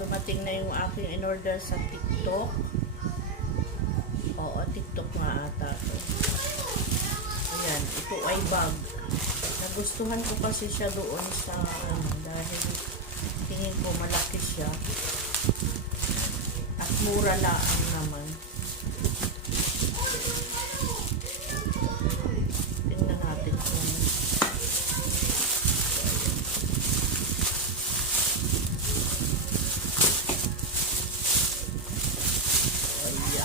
dumating na yung aking in-order sa TikTok. Oo, TikTok nga ata to. Ayan, ito ay bag. Nagustuhan ko kasi siya doon sa ano, dahil tingin ko malaki siya. At mura lang naman. Tingnan natin kung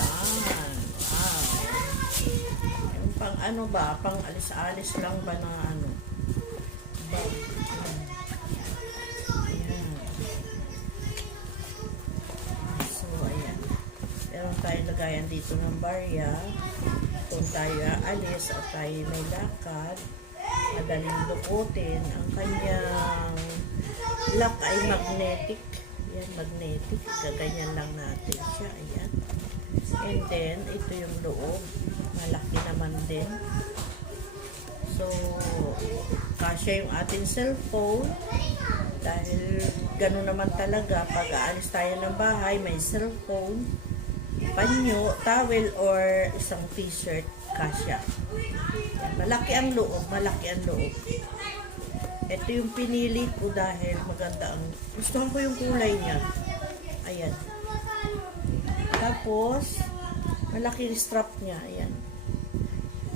Ayan. Wow. Yung pang ano ba? Pang alis-alis lang ba na ano? Ba? Ayan. So, ayan. Meron tayo lagayan dito ng barya. Kung tayo aalis at tayo may lakad, madaling dukutin. Ang kanyang lock ay magnetic. Yan, magnetic. Gaganyan lang natin siya. Ayan. And then, ito yung loob. Naman din. So, kasya yung ating cellphone. Dahil gano'n naman talaga, pag aalis tayo ng bahay, may cellphone, panyo, towel, or isang t-shirt, kasya. Malaki ang loob, malaki ang loob. Ito yung pinili ko dahil maganda ang... Gusto ko yung kulay niya. Ayan. Tapos, malaki yung strap niya. Ayan.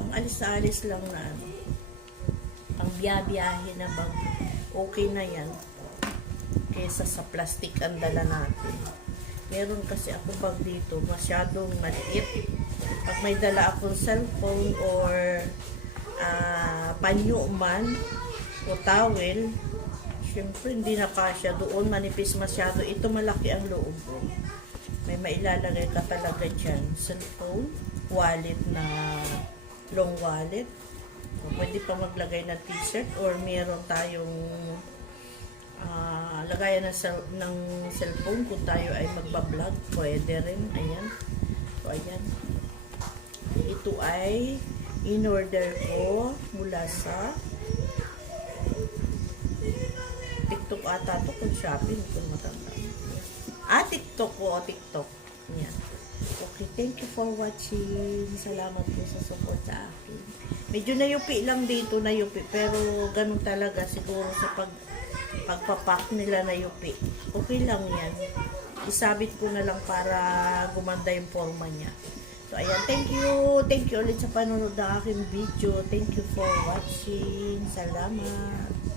Pang alis-alis lang na ano. Pang biyabiyahe na bang okay na yan. Kesa sa plastic ang dala natin. Meron kasi ako bag dito, masyadong maliit. Pag may dala akong cellphone or ah, panyo man o towel, syempre hindi na kasya doon, manipis masyado. Ito malaki ang loob ko. May mailalagay ka talaga dyan. Cellphone, wallet na long wallet. Pwede pa maglagay ng t-shirt or meron tayong ah, lagayan ng, cell, ng cellphone kung tayo ay magbablog. Pwede rin. Ayan. So, ayan. Ito ay in-order ko mula sa TikTok ata to kung shopping kung matanda. Ah, TikTok ko. TikTok. Yan. Okay, thank you for watching. Salamat po sa support sa akin. Medyo nayupi lang dito, nayupi. Pero ganun talaga siguro sa pag pagpapak nila nayupi. Okay lang yan. Isabit ko na lang para gumanda yung forma niya. So, ayan. Thank you. Thank you ulit sa panonood ng aking video. Thank you for watching. Salamat.